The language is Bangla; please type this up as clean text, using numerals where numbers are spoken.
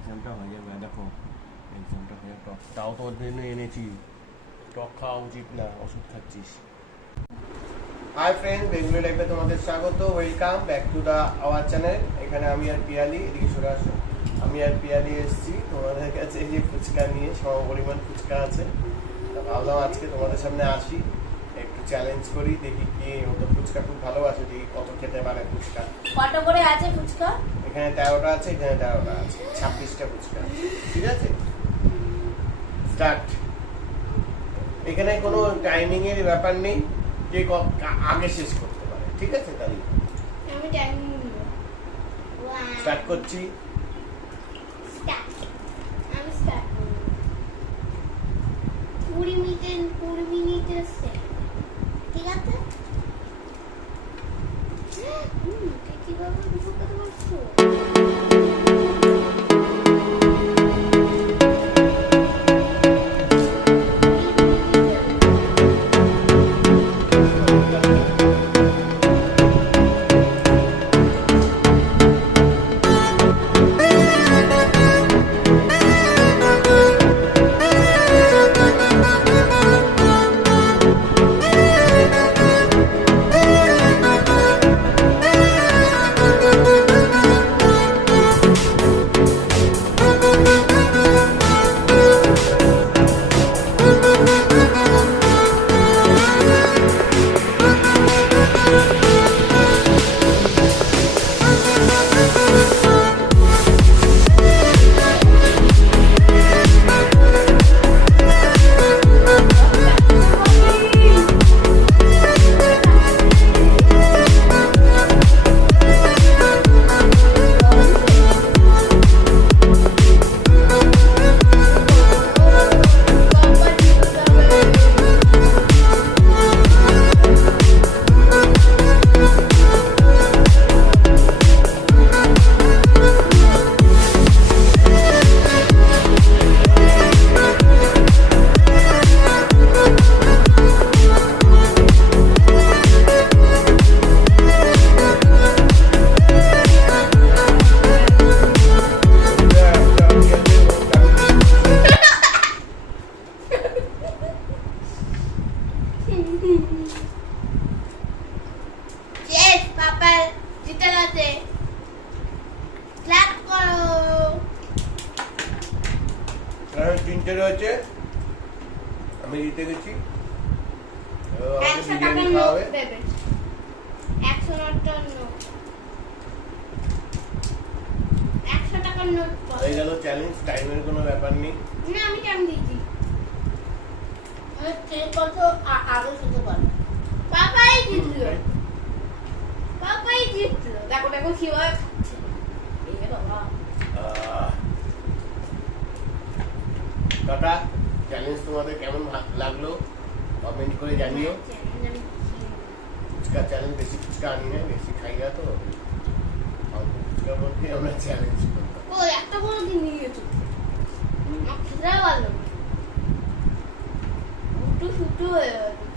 এক্সামটা হয়ে যাবে। দেখো এক্সামটা হয়ে টক, তাও তোর জন্য এনেছি। টক খাওয়া উচিত না, ওষুধ খাচ্ছিস। হাই ফ্রেন্ড, বেঙ্গলি লাইফে তোমাদের স্বাগত। Welcome back to the our channel. এখানে আমি আর পিয়ালি, এদিকে সরে আসো। আমি আর পিয়ালি এসেছি তোমাদের কাছে এই যে ফুচকা নিয়ে, সম পরিমাণ ফুচকা আছে। তা ভাবলাম আজকে তোমাদের সামনে আসি, একটু চ্যালেঞ্জ করি, দেখি কি ওটা ফুচকা খুব ভালোবাসে, দেখি কত খেতে পারে ফুচকা। কত করে আছে ফুচকা? এখানে 13টা আছে, এখানে 13টা আছে, 26টা ফুচকা। ঠিক আছে, স্টার্ট। এখানে কোনো টাইমিং এর ব্যাপার নেই, কে আগে শেষ করতে পারে। ঠিক আছে, তাহলে আমি টাইমিং নিব। স্টার্ট করছি। আমি স্টার্ট করব। 20 মিনিটের সেট। ঠিক আছে? কিভাবে বুঝতে পারছো? Yes, Papa, জিতে গেছে। ক্ল্যাপ করো। তিনটে রয়েছে, আমি জিতে গেছি। 100 টাকার নোট দেবে। 100 টাকার নোট। 100 টাকার নোট হয়ে গেল চ্যালেঞ্জ। টাইমের কোনো ব্যাপার নেই। না, আমি টাইম দিয়েছি। কত আগে শুনতে পারো। পাপাই জিতলো। পাপাই জিতলো। দেখো দেখো কিভাবে খাচ্ছে। এই বাবা। টাটা। চ্যালেঞ্জ তোমাদের কেমন লাগলো কমেন্ট করে জানিও। ফুচকা চ্যালেঞ্জ, বেশি ফুচকা আনি না, বেশি খাই না তো, অল্প ফুচকার মধ্যে আমরা চ্যালেঞ্জ করতাম। ও একটা বড় দিন নিয়ে গেছো। খেতে ভালো। উঠু শুটু হয়ে গেছে।